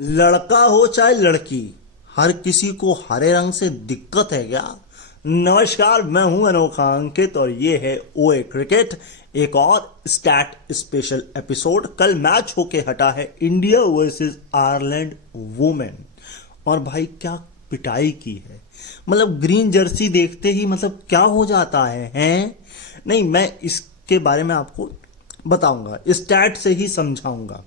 लड़का हो चाहे लड़की, हर किसी को हरे रंग से दिक्कत है क्या? नमस्कार, मैं हूं अनोखा अंकित और ये है ओए क्रिकेट, एक और स्टैट स्पेशल एपिसोड। कल मैच होके हटा है इंडिया वर्सेस आयरलैंड वुमेन, और भाई क्या पिटाई की है। मतलब ग्रीन जर्सी देखते ही मतलब क्या हो जाता है हैं? नहीं, मैं इसके बारे में आपको बताऊंगा, स्टैट से ही समझाऊंगा।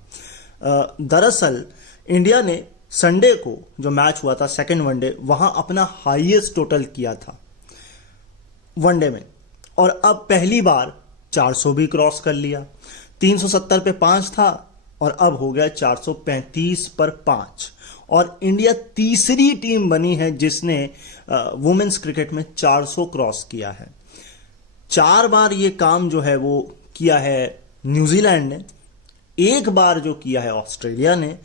दरअसल इंडिया ने संडे को जो मैच हुआ था सेकेंड वनडे, वहां अपना हाईएस्ट टोटल किया था वनडे में, और अब पहली बार 400 भी क्रॉस कर लिया। 370 पे 5 था और अब हो गया 435 पर 5, और इंडिया तीसरी टीम बनी है जिसने वुमेन्स क्रिकेट में 400 क्रॉस किया है। 4 बार ये काम जो है वो किया है न्यूजीलैंड ने, 1 बार जो किया है ऑस्ट्रेलिया ने।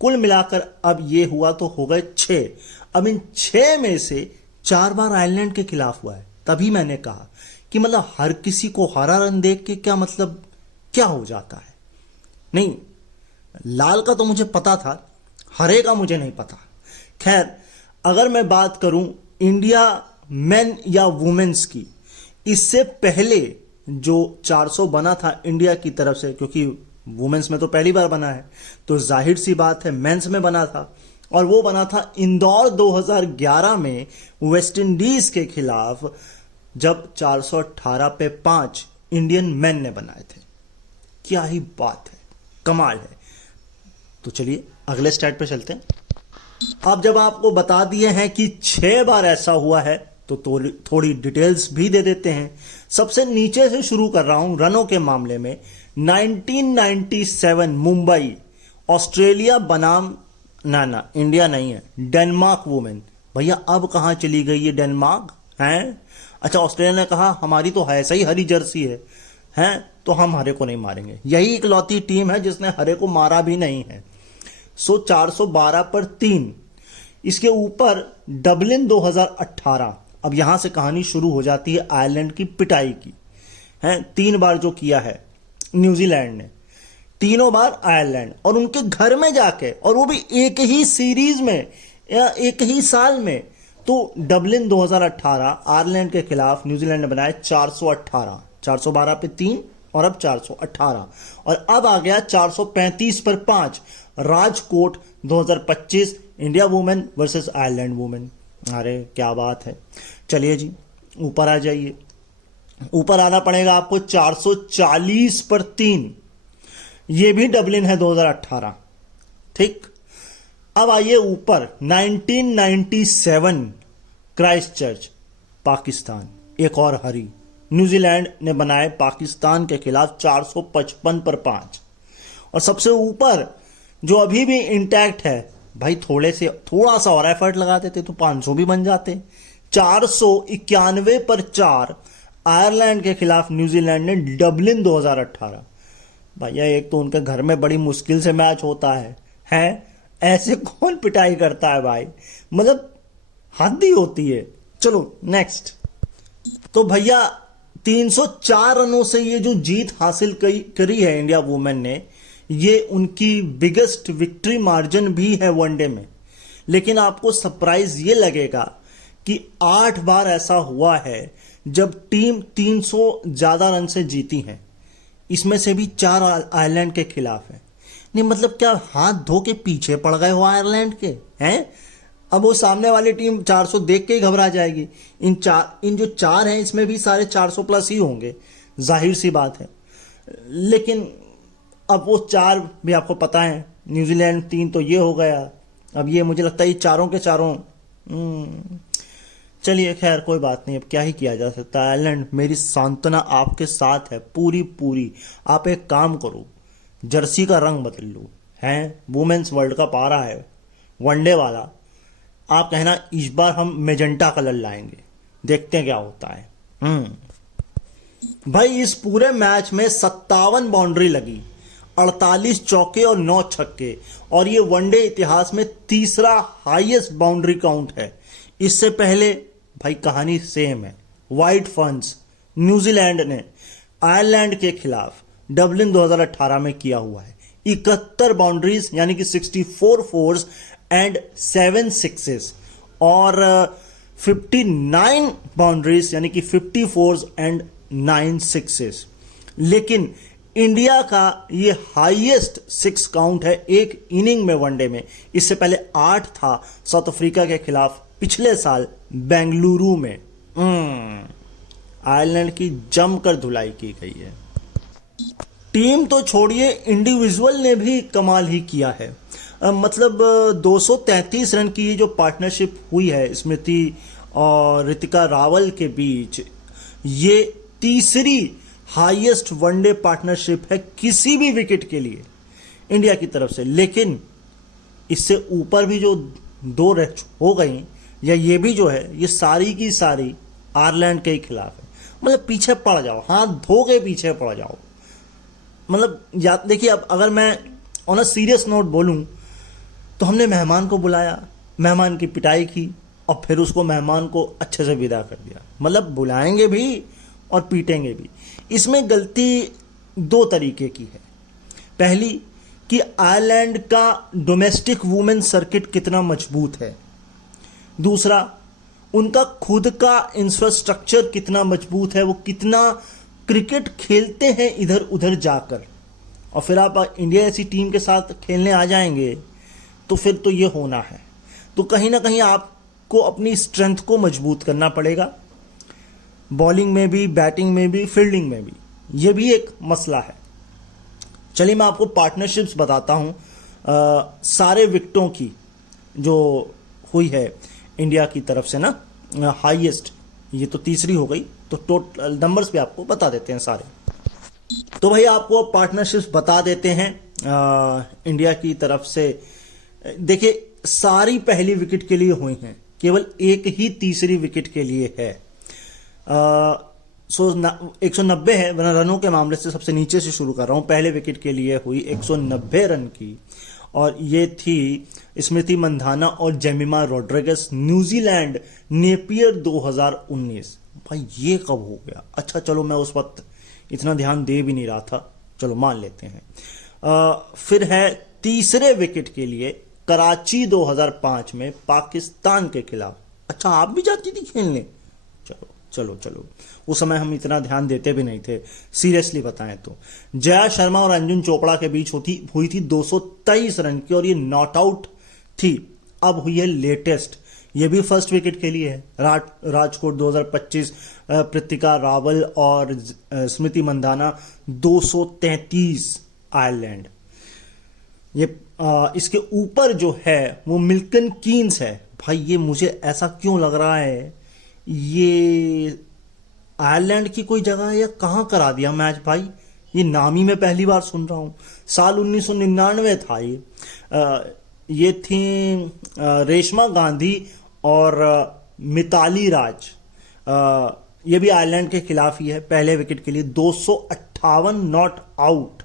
कुल मिलाकर अब ये हुआ तो हो गए 6। अब इन 6 में से 4 बार आयरलैंड के खिलाफ हुआ है। तभी मैंने कहा कि मतलब हर किसी को हरा रन देख के क्या मतलब क्या हो जाता है। नहीं, लाल का तो मुझे पता था, हरे का मुझे नहीं पता। खैर, अगर मैं बात करूं इंडिया मेन या वुमेन्स की, इससे पहले जो 400 बना था इंडिया की तरफ से, क्योंकि वुमेन्स में तो पहली बार बना है, तो जाहिर सी बात है मेंस में बना था, और वो बना था इंदौर 2011 में वेस्ट इंडीज के खिलाफ, जब 418 पे 5 इंडियन मेन ने बनाए थे। क्या ही बात है, कमाल है। तो चलिए अगले स्टैट पे चलते हैं। अब जब आपको बता दिए हैं कि 6 बार ऐसा हुआ है, तो थोड़ी डिटेल्स भी दे देते हैं। सबसे नीचे से शुरू कर रहा हूं रनों के मामले में। 1997 मुंबई, ऑस्ट्रेलिया बनाम ना इंडिया नहीं है, डेनमार्क वुमेन। भैया अब कहां चली गई ये डेनमार्क हैं? अच्छा, ऑस्ट्रेलिया ने कहा हमारी तो ऐसा ही हरी जर्सी है तो हम हरे को नहीं मारेंगे। यही इकलौती टीम है जिसने हरे को मारा भी नहीं है। सो 412 पर 3। इसके ऊपर डबलिन 2018। अब यहां से कहानी शुरू हो जाती है आयरलैंड की पिटाई की। 3 बार जो किया है न्यूजीलैंड ने, तीनों बार आयरलैंड, और उनके घर में जाके, और वो भी एक ही सीरीज में या एक ही साल में। तो डबलिन 2018 आयरलैंड के खिलाफ न्यूजीलैंड ने बनाया 418, 412 पे 3 और अब 418, और अब आ गया 435 पर 5 Rajkot 2025 India women versus Ireland women. अरे क्या बात है। चलिए जी ऊपर आ जाइए। ऊपर आना पड़ेगा आपको 440 पर 3, ये भी डबलिन है 2018। ठीक, अब आइए ऊपर 1997 क्राइस्ट चर्च पाकिस्तान, एक और हरी। न्यूजीलैंड ने बनाए पाकिस्तान के खिलाफ 455 पर 5, और सबसे ऊपर जो अभी भी इंटैक्ट है, भाई थोड़ा सा और एफर्ट लगा देते तो 500 भी बन जाते। 491 पर 4 आयरलैंड के खिलाफ न्यूजीलैंड ने, डबलिन 2018। भैया एक तो उनके घर में बड़ी मुश्किल से मैच होता है ऐसे कौन पिटाई करता है भाई, मतलब हद ही होती है। चलो नेक्स्ट। तो भैया 304 रनों से ये जो जीत हासिल करी है इंडिया वुमेन ने, ये उनकी बिगेस्ट विक्ट्री मार्जिन भी है वनडे में। लेकिन आपको सरप्राइज ये लगेगा कि 8 बार ऐसा हुआ है जब टीम 300 ज्यादा रन से जीती है, इसमें से भी 4 आयरलैंड के खिलाफ है। नहीं मतलब क्या हाथ धो के पीछे पड़ गए हो आयरलैंड के हैं? अब वो सामने वाली टीम 400 देख के ही घबरा जाएगी। इन जो 4 हैं इसमें भी सारे 400 प्लस ही होंगे, जाहिर सी बात है। लेकिन अब वो 4 भी आपको पता है, न्यूजीलैंड 3 तो ये हो गया। अब ये मुझे लगता है ये चारों के चारों चलिए खैर कोई बात नहीं, अब क्या ही किया जा सकता है। आयरलैंड, मेरी सांत्वना आपके साथ है पूरी पूरी। आप एक काम करो, जर्सी का रंग बदल लो। वुमेन्स वर्ल्ड कप आ रहा है वनडे वाला, आप कहना इस बार हम मेजेंटा कलर लाएंगे, देखते हैं क्या होता है। भाई इस पूरे मैच में 57 बाउंड्री लगी, 48 चौके और 9 छक्के, और ये वनडे इतिहास में तीसरा हाईएस्ट बाउंड्री काउंट है। इससे पहले भाई कहानी सेम है। व्हाइट फंस न्यूजीलैंड ने आयरलैंड के खिलाफ डबलिन 2018 में किया हुआ है। 71 बाउंड्रीज यानी कि 64 फोर्स एंड 7 सिक्सेस, और 59 बाउंड्रीज यानी कि 50 फोर्स एंड 9 सिक्सेस। लेकिन इंडिया का ये हाईएस्ट 6 काउंट है एक इनिंग में वनडे में। इससे पहले 8 था साउथ अफ्रीका के खिलाफ पिछले साल बेंगलुरु में। आयरलैंड की जमकर धुलाई की गई है। टीम तो छोड़िए, इंडिविजुअल ने भी कमाल ही किया है। मतलब 233 रन की ये जो पार्टनरशिप हुई है स्मृति और ऋतिका रावल के बीच, ये तीसरी हाईएस्ट वनडे पार्टनरशिप है किसी भी विकेट के लिए इंडिया की तरफ से। लेकिन इससे ऊपर भी जो 2 हो गई, या ये भी जो है, ये सारी की सारी आयरलैंड के ही खिलाफ है। मतलब पीछे पड़ जाओ, हाथ धो के पीछे पड़ जाओ। मतलब याद देखिए, अब अगर मैं ऑन अ सीरियस नोट बोलूं तो हमने मेहमान को बुलाया, मेहमान की पिटाई की और फिर उसको मेहमान को अच्छे से विदा कर दिया। मतलब बुलाएंगे भी और पीटेंगे भी। इसमें गलती 2 तरीके की है। पहली कि आयरलैंड का डोमेस्टिक वुमेन सर्किट कितना मजबूत है। दूसरा, उनका खुद का इंफ्रास्ट्रक्चर कितना मजबूत है, वो कितना क्रिकेट खेलते हैं इधर उधर जाकर। और फिर आप इंडिया ऐसी टीम के साथ खेलने आ जाएंगे तो फिर तो ये होना है। तो कहीं ना कहीं आपको अपनी स्ट्रेंथ को मजबूत करना पड़ेगा, बॉलिंग में भी, बैटिंग में भी, फील्डिंग में भी। ये भी एक मसला है। चलिए मैं आपको पार्टनरशिप्स बताता हूँ सारे विकेटों की जो हुई है इंडिया की तरफ से ना, हाईएस्ट। ये तो तीसरी हो गई, तो टोटल नंबर्स भी आपको बता देते हैं सारे। तो भाई आपको पार्टनरशिप्स बता देते हैं इंडिया की तरफ से। देखिए, सारी पहली विकेट के लिए हुई हैं, केवल एक ही तीसरी विकेट के लिए है। 190 है, रनों के मामले से सबसे नीचे से शुरू कर रहा हूं। पहले विकेट के लिए हुई 190 रन की, और ये थी स्मृति मंधाना और जेमिमा रोड्रिगेज, न्यूजीलैंड नेपियर 2019। भाई ये कब हो गया? अच्छा चलो, मैं उस वक्त इतना ध्यान दे भी नहीं रहा था, चलो मान लेते हैं। फिर है तीसरे विकेट के लिए कराची 2005 में पाकिस्तान के खिलाफ। अच्छा, आप भी जाती थी खेलने? चलो चलो चलो, उस समय हम इतना ध्यान देते भी नहीं थे, सीरियसली बताएं तो। जया शर्मा और अंजुम चोपड़ा के बीच हुई थी 223 रन की, और ये नॉट आउट थी। अब हुई है लेटेस्ट, ये भी फर्स्ट विकेट के लिए है, राजकोट 2025, पृतिका रावल और स्मृति मंधाना 233 आयरलैंड। ये इसके ऊपर जो है वो मिल्टन कीन्स है। भाई ये मुझे ऐसा क्यों लग रहा है, ये आयरलैंड की कोई जगह है या कहां करा दिया मैच भाई? ये नाम ही मैं पहली बार सुन रहा हूं। साल 1999 था ये थी रेशमा गांधी और मिताली राज। ये भी आयरलैंड के खिलाफ ही है, पहले विकेट के लिए 258 नॉट आउट।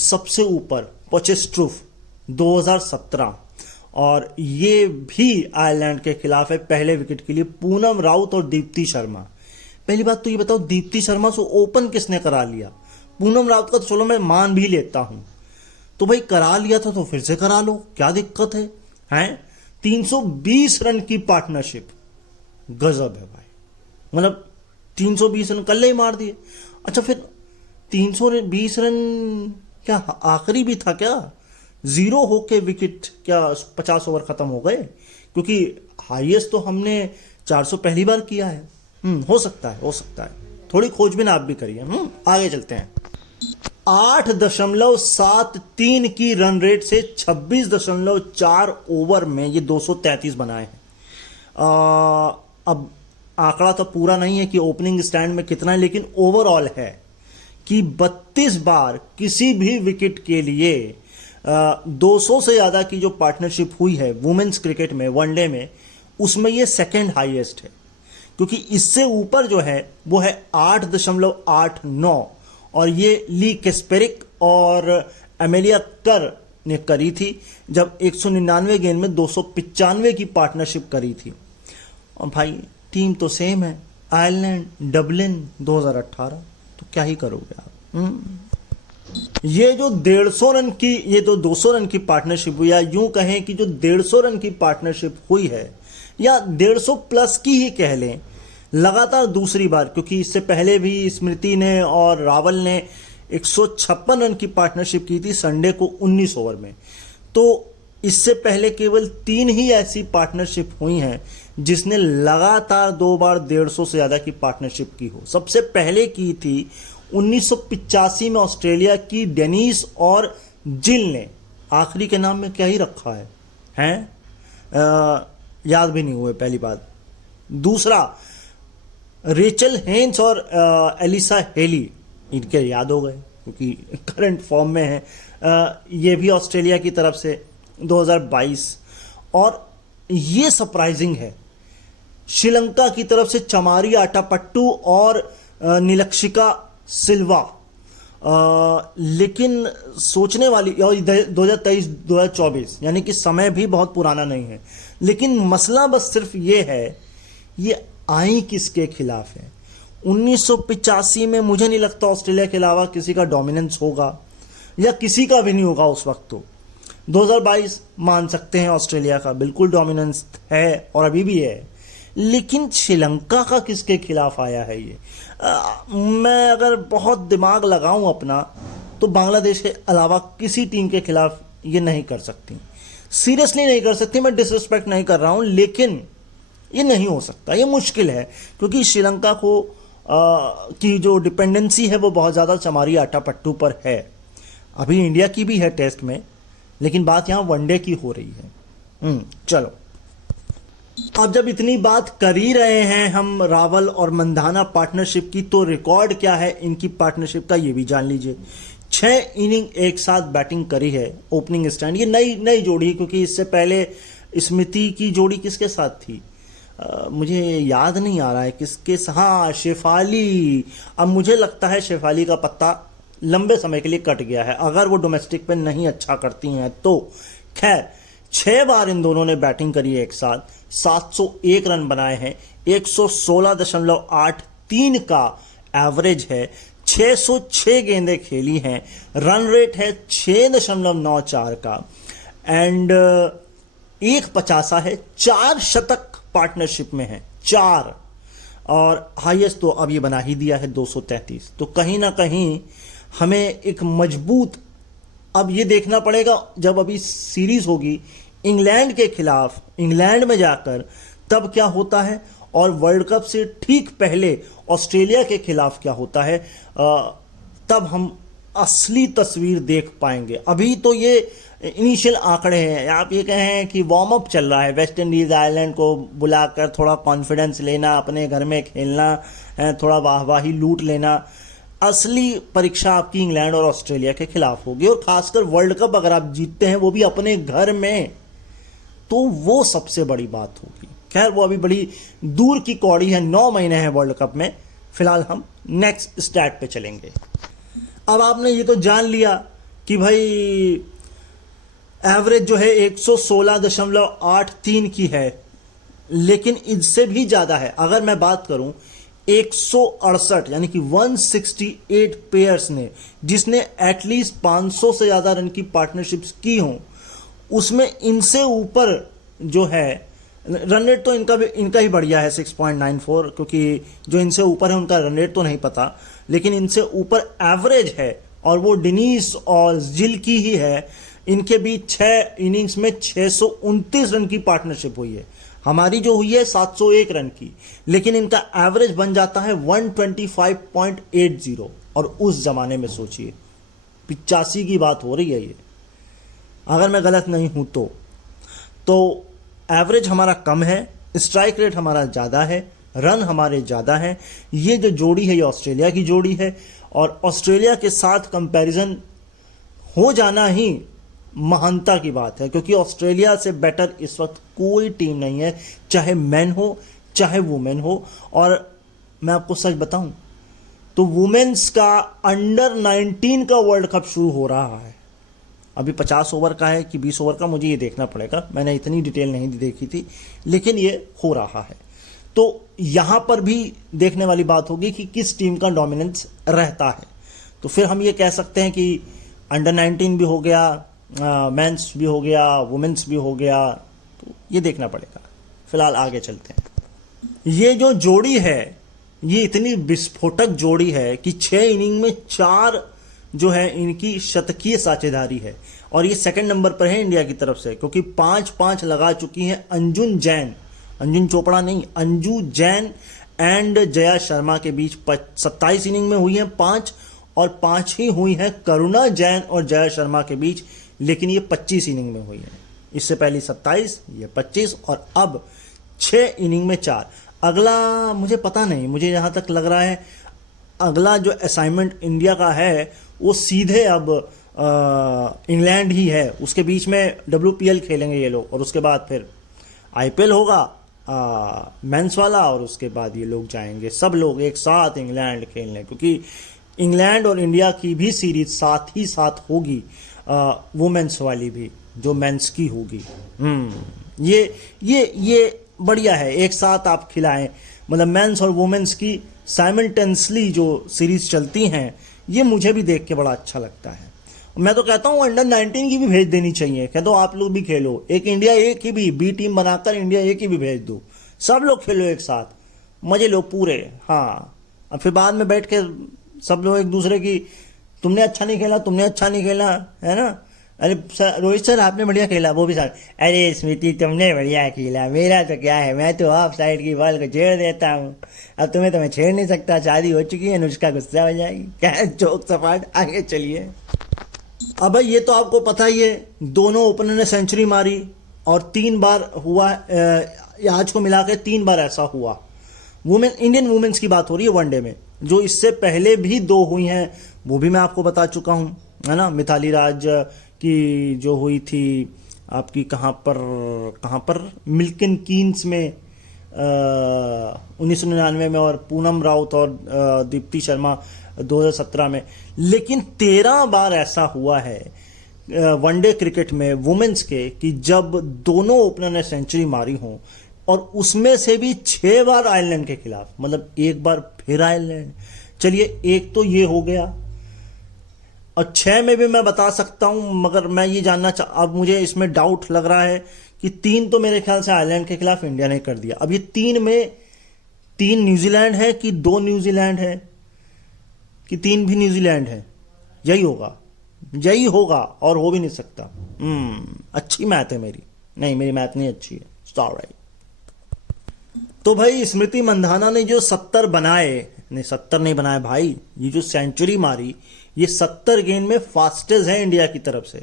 सबसे ऊपर पोचेस्ट्रूफ 2017, और ये भी आयरलैंड के खिलाफ है, पहले विकेट के लिए पूनम राउत और दीप्ति शर्मा। पहली बात तो ये बताओ, दीप्ति शर्मा से ओपन किसने करा लिया? पूनम राउत का तो चलो मैं मान भी लेता हूं, तो भाई करा लिया था तो फिर से करा लो, क्या दिक्कत है? हैं 320 रन की पार्टनरशिप, गजब है भाई। मतलब 320 रन कल ही मार दिए। अच्छा, फिर 320 रन क्या आखिरी भी था क्या? 0 होके विकेट क्या 50 ओवर खत्म हो गए? क्योंकि हाईएस्ट तो हमने 400 पहली बार किया है। हो सकता है, हो सकता है। थोड़ी खोजबीन आप भी करिए। आगे चलते हैं। 8.73 की रन रेट से 26.4 ओवर में ये 233 बनाए हैं। अब आंकड़ा तो पूरा नहीं है कि ओपनिंग स्टैंड में कितना है, लेकिन ओवरऑल है कि 32 बार किसी भी विकेट के लिए 200 से ज्यादा की जो पार्टनरशिप हुई है वुमेन्स क्रिकेट में, वनडे में, उसमें ये सेकेंड हाईएस्ट है। क्योंकि इससे ऊपर जो है वो है 8.89, और ये ली केस्पेरिक और एमेलिया कर ने करी थी जब 199 गेंद में 295 की पार्टनरशिप करी थी। और भाई टीम तो सेम है, आयरलैंड डबलिन 2018, तो क्या ही करोगे आप। ये जो 150 रन की, ये तो 200 रन की पार्टनरशिप हुई, या यूं कहें कि जो 150 रन की पार्टनरशिप हुई है, या 150 प्लस की ही कह लें, लगातार दूसरी बार, क्योंकि इससे पहले भी स्मृति ने और रावल ने 156 रन की पार्टनरशिप की थी संडे को 19 ओवर में। तो इससे पहले केवल 3 ही ऐसी पार्टनरशिप हुई हैं जिसने लगातार 2 बार 150 से ज्यादा की पार्टनरशिप की हो। सबसे पहले की थी 1985 में ऑस्ट्रेलिया की डेनिस और जिल ने। आखिरी के नाम में क्या ही रखा है, हैं? याद भी नहीं हुए, पहली बात। दूसरा, रेचल हेन्स और एलिसा हेली, इनके याद हो गए क्योंकि करंट फॉर्म में है। ये भी ऑस्ट्रेलिया की तरफ से 2022। और ये सरप्राइजिंग है, श्रीलंका की तरफ से चमारी आटापट्टू और नीलक्षिका सिल्वा। लेकिन सोचने वाली, और 2023-2024 यानी कि समय भी बहुत पुराना नहीं है। लेकिन मसला बस सिर्फ ये है, ये आई किसके खिलाफ है। 1985 में मुझे नहीं लगता ऑस्ट्रेलिया के अलावा किसी का डोमिनेंस होगा, या किसी का भी नहीं होगा उस वक्त। तो 2022 मान सकते हैं ऑस्ट्रेलिया का बिल्कुल डोमिनेंस है और अभी भी है। लेकिन श्रीलंका का किसके खिलाफ आया है ये? मैं अगर बहुत दिमाग लगाऊं अपना, तो बांग्लादेश के अलावा किसी टीम के खिलाफ ये नहीं कर सकती। सीरियसली नहीं कर सकती, मैं डिसरिस्पेक्ट नहीं कर रहा हूं, लेकिन ये नहीं हो सकता, ये मुश्किल है। क्योंकि श्रीलंका को की जो डिपेंडेंसी है वो बहुत ज़्यादा चमारी आटापट्टू पर है। अभी इंडिया की भी है टेस्ट में, लेकिन बात यहाँ वनडे की हो रही है। चलो, अब जब इतनी बात कर ही रहे हैं हम रावल और मंधाना पार्टनरशिप की, तो रिकॉर्ड क्या है इनकी पार्टनरशिप का ये भी जान लीजिए। 6 इनिंग एक साथ बैटिंग करी है ओपनिंग स्टैंड। ये नई जोड़ी, क्योंकि इससे पहले स्मृति की जोड़ी किसके साथ थी मुझे याद नहीं आ रहा है किसके। हाँ, शेफाली। अब मुझे लगता है शेफाली का पत्ता लंबे समय के लिए कट गया है, अगर वो डोमेस्टिक पे नहीं अच्छा करती हैं तो। खैर, 6 बार इन दोनों ने बैटिंग करी है एक साथ, 701 रन बनाए हैं, 116.83 का एवरेज है, 606 गेंदें खेली हैं, रन रेट है 6.94 का, एंड 150 है। 4 शतक पार्टनरशिप में है, 4, और हाईएस्ट तो अब ये बना ही दिया है 233। तो कहीं ना कहीं हमें एक मजबूत, अब ये देखना पड़ेगा जब अभी सीरीज होगी इंग्लैंड के खिलाफ, इंग्लैंड में जाकर तब क्या होता है, और वर्ल्ड कप से ठीक पहले ऑस्ट्रेलिया के खिलाफ क्या होता है, तब हम असली तस्वीर देख पाएंगे। अभी तो ये इनिशियल आंकड़े हैं, आप ये कहें कि वार्म अप चल रहा है। वेस्ट इंडीज आयरलैंड को बुलाकर थोड़ा कॉन्फिडेंस लेना, अपने घर में खेलना, थोड़ा वाहवाही लूट लेना। असली परीक्षा आपकी इंग्लैंड और ऑस्ट्रेलिया के खिलाफ होगी, और खासकर वर्ल्ड कप अगर आप जीतते हैं वो भी अपने घर में, तो वो सबसे बड़ी बात होगी। खैर, वो अभी बड़ी दूर की कौड़ी है, 9 महीने हैं वर्ल्ड कप में। फिलहाल हम नेक्स्ट स्टैट पे चलेंगे। अब आपने ये तो जान लिया कि भाई एवरेज जो है 116.83 की है, लेकिन इससे भी ज्यादा है। अगर मैं बात करूं 168 यानी कि 168 पेयर्स ने, जिसने एटलीस्ट 500 से ज्यादा रन की पार्टनरशिप्स की हों, उसमें इनसे ऊपर जो है रन रेट, तो इनका ही बढ़िया है 6.94, क्योंकि जो इनसे ऊपर है उनका रन रेट तो नहीं पता, लेकिन इनसे ऊपर एवरेज है, और वो डेनिस और जिल की ही है। इनके बीच 6 इनिंग्स में 629 रन की पार्टनरशिप हुई है। हमारी जो हुई है 701 रन की, लेकिन इनका एवरेज बन जाता है 125.80। और उस जमाने में सोचिए, 85 की बात हो रही है ये, अगर मैं गलत नहीं हूं तो एवरेज हमारा कम है, स्ट्राइक रेट हमारा ज़्यादा है, रन हमारे ज़्यादा हैं। ये जो जोड़ी है ये ऑस्ट्रेलिया की जोड़ी है, और ऑस्ट्रेलिया के साथ कंपैरिजन हो जाना ही महानता की बात है, क्योंकि ऑस्ट्रेलिया से बेटर इस वक्त कोई टीम नहीं है, चाहे मैन हो चाहे वुमेन हो। और मैं आपको सच बताऊं तो वुमेन्स का अंडर 19 का वर्ल्ड कप शुरू हो रहा है। अभी 50 ओवर का है कि 20 ओवर का, मुझे ये देखना पड़ेगा, मैंने इतनी डिटेल नहीं देखी थी, लेकिन ये हो रहा है। तो यहां पर भी देखने वाली बात होगी कि किस टीम का डोमिनेंस रहता है। तो फिर हम ये कह सकते हैं कि अंडर 19 भी हो गया, मेंस भी हो गया, वुमेन्स भी हो गया, तो ये देखना पड़ेगा। फिलहाल आगे चलते हैं। ये जो जोड़ी है ये इतनी विस्फोटक जोड़ी है कि 6 इनिंग में 4 जो है इनकी शतकीय साझेदारी है, और ये सेकंड नंबर पर है इंडिया की तरफ से, क्योंकि 5-5 लगा चुकी हैं अंजुम जैन, अंजुम चोपड़ा नहीं, अंजू जैन एंड जया शर्मा के बीच 27 इनिंग में हुई हैं 5, और 5 ही हुई हैं करुणा जैन और जया शर्मा के बीच, लेकिन ये 25 इनिंग में हुई है। इससे पहले 27, ये 25, और अब 6 इनिंग में 4। अगला मुझे पता नहीं, मुझे जहाँ तक लग रहा है अगला जो असाइनमेंट इंडिया का है वो सीधे अब इंग्लैंड ही है, उसके बीच में WPL खेलेंगे ये लोग, और उसके बाद फिर IPL होगा मेंस वाला, और उसके बाद ये लोग जाएंगे सब लोग एक साथ इंग्लैंड खेलने, क्योंकि इंग्लैंड और इंडिया की भी सीरीज साथ ही साथ होगी, वुमेन्स वाली भी जो मेंस की होगी। ये बढ़िया है, एक साथ आप खिलाएं, मतलब मेंस और वुमेन्स की साइमल्टेनियसली जो सीरीज चलती हैं, ये मुझे भी देख के बड़ा अच्छा लगता है। मैं तो कहता हूँ अंडर 19 की भी भेज देनी चाहिए, कह दो आप लोग भी खेलो, एक इंडिया ए की भी बी टीम बनाकर इंडिया ए की भी भेज दो, सब लोग खेलो एक साथ, मजे लो पूरे। हाँ, अब फिर बाद में बैठ के सब लोग एक दूसरे की, तुमने अच्छा नहीं खेला, तुमने अच्छा नहीं खेला, है ना, अरे सर रोहित सर आपने बढ़िया खेला, वो भी सर अरे स्मृति तुमने बढ़िया खेला, मेरा तो क्या है, मैं तो ऑफ साइड की बॉल को छेड़ देता हूँ, अब तुम्हें तो मैं छेड़ नहीं सकता, शादी हो चुकी है, अनुष्का गुस्सा हो जाएगी, क्या जोक सपाट। आगे चलिए। अब ये तो आपको पता ही है, दोनों ओपनर ने सेंचुरी मारी, और 3 बार हुआ, आज को मिला के 3 बार ऐसा हुआ। इंडियन वुमेन्स की बात हो रही है वनडे में, जो इससे पहले भी 2 हुई हैं वो भी मैं आपको बता चुका हूँ, है ना। मिताली राज की जो हुई थी आपकी कहाँ पर मिल्टन कीन्स में 1999 में, और पूनम राउत और दीप्ति शर्मा 2017 में। लेकिन 13 बार ऐसा हुआ है वनडे क्रिकेट में वुमेन्स के कि जब दोनों ओपनर ने सेंचुरी मारी हो, और उसमें से भी 6 बार आयरलैंड के खिलाफ, मतलब एक बार फिर आयरलैंड। चलिए एक तो ये हो गया, और 6 में भी मैं बता सकता हूं, मगर मैं ये जानना अब मुझे इसमें डाउट लग रहा है कि 3 तो मेरे ख्याल से आयरलैंड के खिलाफ इंडिया ने कर दिया। अब ये 3 में 3 न्यूजीलैंड है कि 2 न्यूजीलैंड है कि 3 भी न्यूजीलैंड है, यही होगा और हो भी नहीं सकता। अच्छी मैथ है मेरी, नहीं मेरी मैथ नहीं अच्छी है, सॉरी। तो भाई स्मृति मंधाना ने जो 70 बनाए, नहीं 70 नहीं बनाए भाई, ये जो सेंचुरी मारी, ये 70 गेंद में फास्टेस्ट है इंडिया की तरफ से।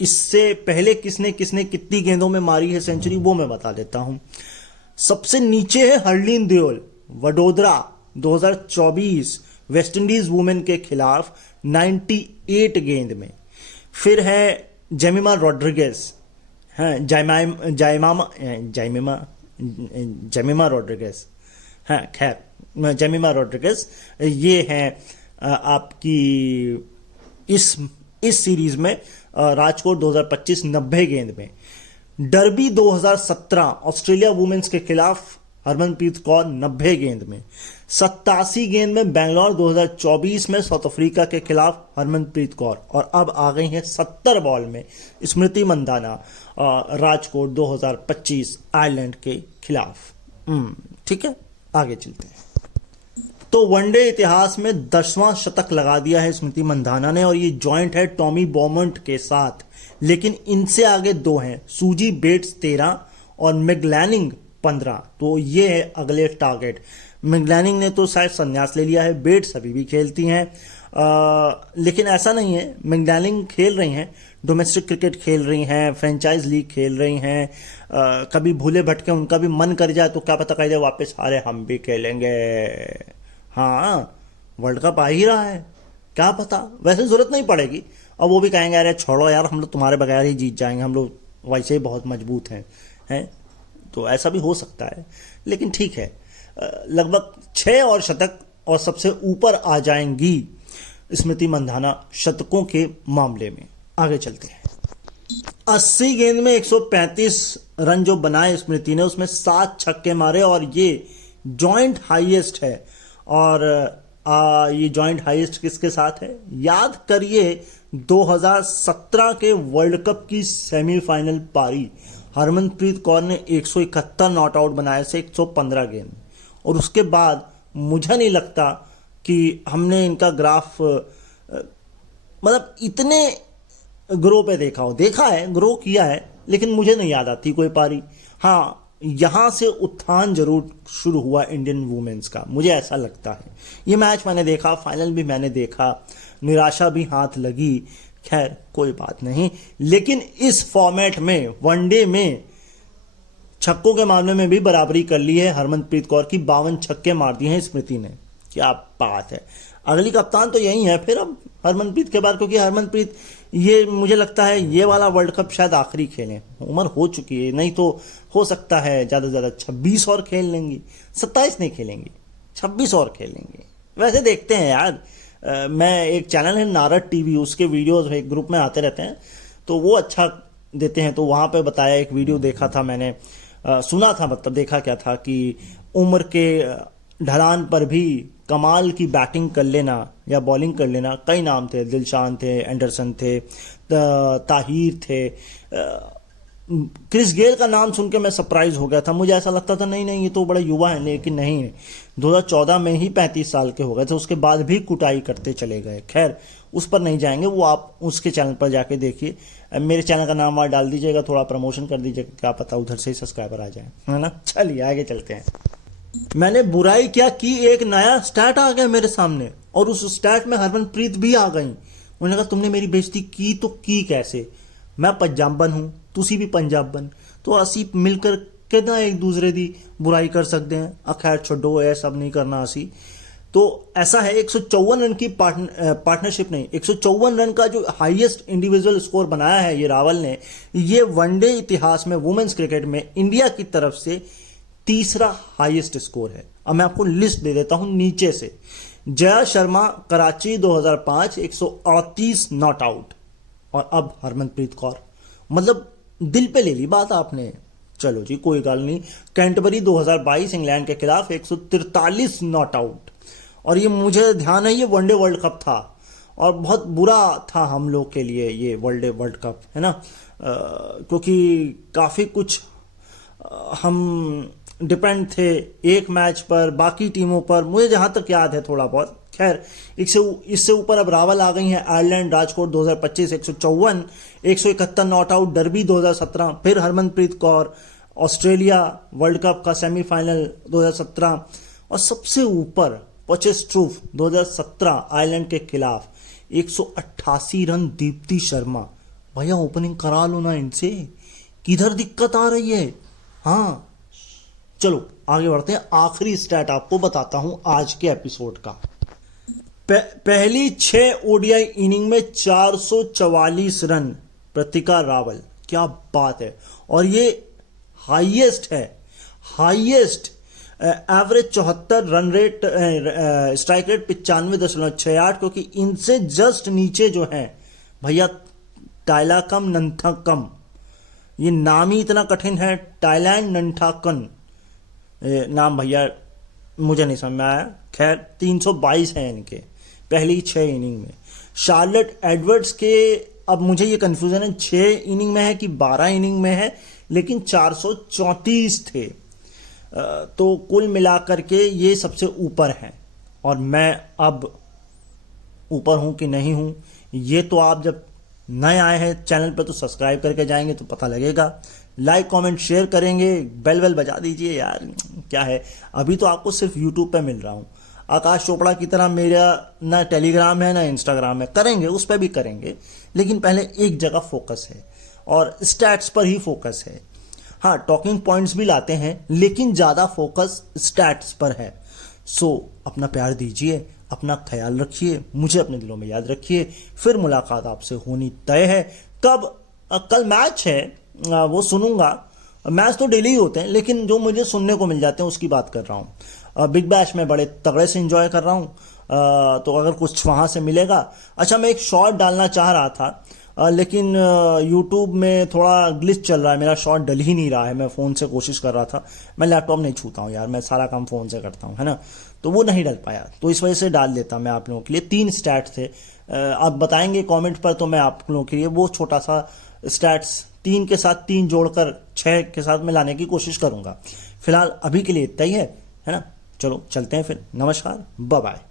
इससे पहले किसने कितनी गेंदों में मारी है सेंचुरी वो मैं बता देता हूं। सबसे नीचे है हरलीन देओल, वडोदरा 2024 वेस्टइंडीज वुमेन के खिलाफ 98 गेंद में। फिर है जेमिमा रोड्रिगेज, हाँ जेमिमा रोड्रिगेज, हाँ खैर जेमिमा रोड्रिगेज, ये है आपकी इस सीरीज में राजकोट 2025 90 गेंद में। डर्बी 2017 ऑस्ट्रेलिया वुमेन्स के खिलाफ हरमनप्रीत कौर 90 गेंद में। 87 गेंद में बेंगलोर 2024 में साउथ अफ्रीका के खिलाफ हरमनप्रीत कौर, और अब आ गई हैं 70 बॉल में स्मृति मंधाना राजकोट 2025 आयरलैंड के खिलाफ। ठीक है, आगे चलते हैं। तो वनडे इतिहास में 10वां शतक लगा दिया है स्मृति मंधाना ने, और ये जॉइंट है टॉमी बॉमंट के साथ। लेकिन इनसे आगे 2 हैं, सूजी बेट्स 13 और मैगलैनिंग 15। तो ये है अगले टारगेट। मैगलैनिंग ने तो शायद संन्यास ले लिया है, बेट्स अभी भी खेलती हैं, लेकिन ऐसा नहीं है, मैगलैनिंग खेल रही हैं, डोमेस्टिक क्रिकेट खेल रही हैं, फ्रेंचाइज लीग खेल रही हैं। कभी भूले भटके उनका भी मन कर जाए तो क्या पता कह जाए वापस, अरे हम भी खेलेंगे, हाँ वर्ल्ड कप आ ही रहा है, क्या पता, वैसे जरूरत नहीं पड़ेगी। अब वो भी कहेंगे अरे छोड़ो यार, हम लोग तुम्हारे बगैर ही जीत जाएंगे, हम लोग वैसे ही बहुत मजबूत हैं, तो ऐसा भी हो सकता है। लेकिन ठीक है, लगभग 6 और शतक और सबसे ऊपर आ जाएंगी स्मृति मंधाना शतकों के मामले में। आगे चलते हैं। 80 गेंद में 135 रन जो बनाए स्मृति ने, उसमें 7 छक्के मारे, और ये जॉइंट हाईएस्ट है। और ये जॉइंट हाईएस्ट किसके साथ है? याद करिए 2017 के वर्ल्ड कप की सेमीफाइनल पारी, हरमनप्रीत कौर ने 171 नॉट आउट बनाए से 115 गेंद, और उसके बाद मुझे नहीं लगता कि हमने इनका ग्राफ मतलब इतने ग्रो पे देखा हो। देखा है, ग्रो किया है, लेकिन मुझे नहीं याद आती कोई पारी। हाँ, यहां से उत्थान जरूर शुरू हुआ इंडियन वुमेन्स का, मुझे ऐसा लगता है। ये मैच मैंने देखा, फाइनल भी मैंने देखा, निराशा भी हाथ लगी, खैर कोई बात नहीं। लेकिन इस फॉर्मेट में, वनडे में छक्कों के मामले में भी बराबरी कर ली है हरमनप्रीत कौर की, 52 छक्के मार दिए हैं स्मृति ने। क्या बात है। अगली कप्तान तो यही है फिर अब हरमनप्रीत के बाद, क्योंकि हरमनप्रीत ये मुझे लगता है ये वाला वर्ल्ड कप शायद आखिरी खेलें, उम्र हो चुकी है। नहीं तो हो सकता है ज़्यादा से ज़्यादा 26 और खेल लेंगी, 27 नहीं खेलेंगी, 26 और खेलेंगी। वैसे देखते हैं यार, मैं एक चैनल है नारद टीवी, उसके वीडियोस एक ग्रुप में आते रहते हैं, तो वो अच्छा देते हैं। तो वहाँ पे बताया, एक वीडियो देखा था मैंने, सुना था, मतलब देखा क्या था कि उम्र के ढलान पर भी कमाल की बैटिंग कर लेना या बॉलिंग कर लेना। कई नाम थे, दिलशान थे, एंडरसन थे, ताहिर थे, क्रिस गेल का नाम सुन के मैं सरप्राइज हो गया था। मुझे ऐसा लगता था नहीं नहीं ये तो बड़ा युवा है, लेकिन नहीं, 2014 में ही 35 साल के हो गए थे, उसके बाद भी कुटाई करते चले गए। खैर उस पर नहीं जाएंगे, वो आप उसके चैनल पर जाके देखिए। मेरे चैनल का नाम वहाँ डाल दीजिएगा, थोड़ा प्रमोशन कर दीजिएगा, क्या पता उधर से ही सब्सक्राइबर आ जाए, है ना। चलिए आगे चलते हैं। मैंने बुराई क्या की, एक नया स्टैट आ गया मेरे सामने, और उस स्टैट में हरमनप्रीत भी आ गई। उन्होंने कहा तुमने मेरी बेइज्जती की तो की कैसे? मैं पंजाबन हूं, तुसी भी पंजाबन, तो असी मिलकर कितना एक दूसरे की बुराई कर सकते हैं। खैर छोड़ो, यह सब नहीं करना असी। तो ऐसा है, 154 रन की पार्टनरशिप नहीं, 154 रन का जो हाईएस्ट इंडिविजुअल स्कोर बनाया है ये रावल ने, ये वनडे इतिहास में वुमेन्स क्रिकेट में इंडिया की तरफ से तीसरा हाईएस्ट स्कोर है। अब मैं आपको लिस्ट दे देता हूं नीचे से। जया शर्मा कराची 2005 138 नॉट आउट, और अब हरमनप्रीत कौर, मतलब दिल पे ले ली बात आपने। चलो जी कोई गल नहीं। कैंटबरी 2022 इंग्लैंड के खिलाफ 143 नॉट आउट, और ये मुझे ध्यान है ये वनडे वर्ल्ड कप था, और बहुत बुरा था हम लोग के लिए ये वनडे वर्ल्ड कप, है ना, क्योंकि काफ़ी कुछ हम डिपेंड थे एक मैच पर, बाकी टीमों पर, मुझे जहां तक याद है थोड़ा बहुत। खैर इससे ऊपर अब रावल आ गई हैं। Ireland Rajkot 2025 154, 171 not out, derby 2017, फिर Harmanpreet Kaur, Australia world cup का सेमीफाइनल 2017, और सबसे ऊपर पोचेस्ट्रूफ 2017 आयरलैंड के खिलाफ 188 रन, दीप्ति शर्मा। भैया ओपनिंग करा लो ना इनसे, किधर दिक्कत आ रही है। हाँ चलो आगे बढ़ते हैं। आखिरी स्टैट आपको बताता हूं आज के एपिसोड का। पहली 6 ओडीआई इनिंग में 444 रन प्रतिका रावल, क्या बात है। और ये हाईएस्ट है, highest average 74 run rate, strike rate 95.68, क्योंकि इनसे जस्ट नीचे जो है भैया टाइलाकम नंथाकम, ये नाम ही इतना कठिन है, टाइलैंड नंथाकन नाम भैया मुझे नहीं समझ में आया। खैर 322 है इनके पहली 6 इनिंग में। शार्लेट एडवर्ड्स के, अब मुझे ये कंफ्यूजन है 6 इनिंग में है कि 12 इनिंग में है, लेकिन 434 थे, तो कुल मिलाकर के ये सबसे ऊपर है। और मैं अब ऊपर हूं कि नहीं हूं ये तो आप जब नए आए हैं चैनल पर तो सब्सक्राइब करके जाएंगे तो पता लगेगा। लाइक कमेंट शेयर करेंगे, बेल बेल बजा दीजिए यार, क्या है अभी तो आपको सिर्फ यूट्यूब पे मिल रहा हूँ। आकाश चोपड़ा की तरह मेरा ना टेलीग्राम है ना इंस्टाग्राम है, करेंगे उस पर भी करेंगे, लेकिन पहले एक जगह फोकस है और स्टैट्स पर ही फोकस है। हाँ टॉकिंग पॉइंट्स भी लाते हैं, लेकिन ज़्यादा फोकस स्टैट्स पर है। सो अपना प्यार दीजिए, अपना ख्याल रखिए, मुझे अपने दिलों में याद रखिए। फिर मुलाकात आपसे होनी तय है। कब? कल मैच है, वो सुनूंगा। मैच तो डेली ही होते हैं, लेकिन जो मुझे सुनने को मिल जाते हैं उसकी बात कर रहा हूँ। बिग बैश में बड़े तगड़े से एंजॉय कर रहा हूँ, तो अगर कुछ वहाँ से मिलेगा। अच्छा मैं एक शॉर्ट डालना चाह रहा था, लेकिन यूट्यूब में थोड़ा ग्लिच चल रहा है, मेरा शॉट डल ही नहीं रहा है। मैं फ़ोन से कोशिश कर रहा था, मैं लैपटॉप नहीं छूता हूँ यार, मैं सारा काम फ़ोन से करता हूँ, है ना। तो वो नहीं डल पाया, तो इस वजह से डाल देता मैं आप लोगों के लिए। 3 स्टैट थे, आप बताएंगे कमेंट पर, तो मैं आप लोगों के लिए वो छोटा सा स्टैट्स 3 के साथ 3 जोड़कर 6 के साथ में लाने की कोशिश करूंगा। फिलहाल अभी के लिए इतना ही है ना। चलो चलते हैं फिर, नमस्कार, बाय बाय।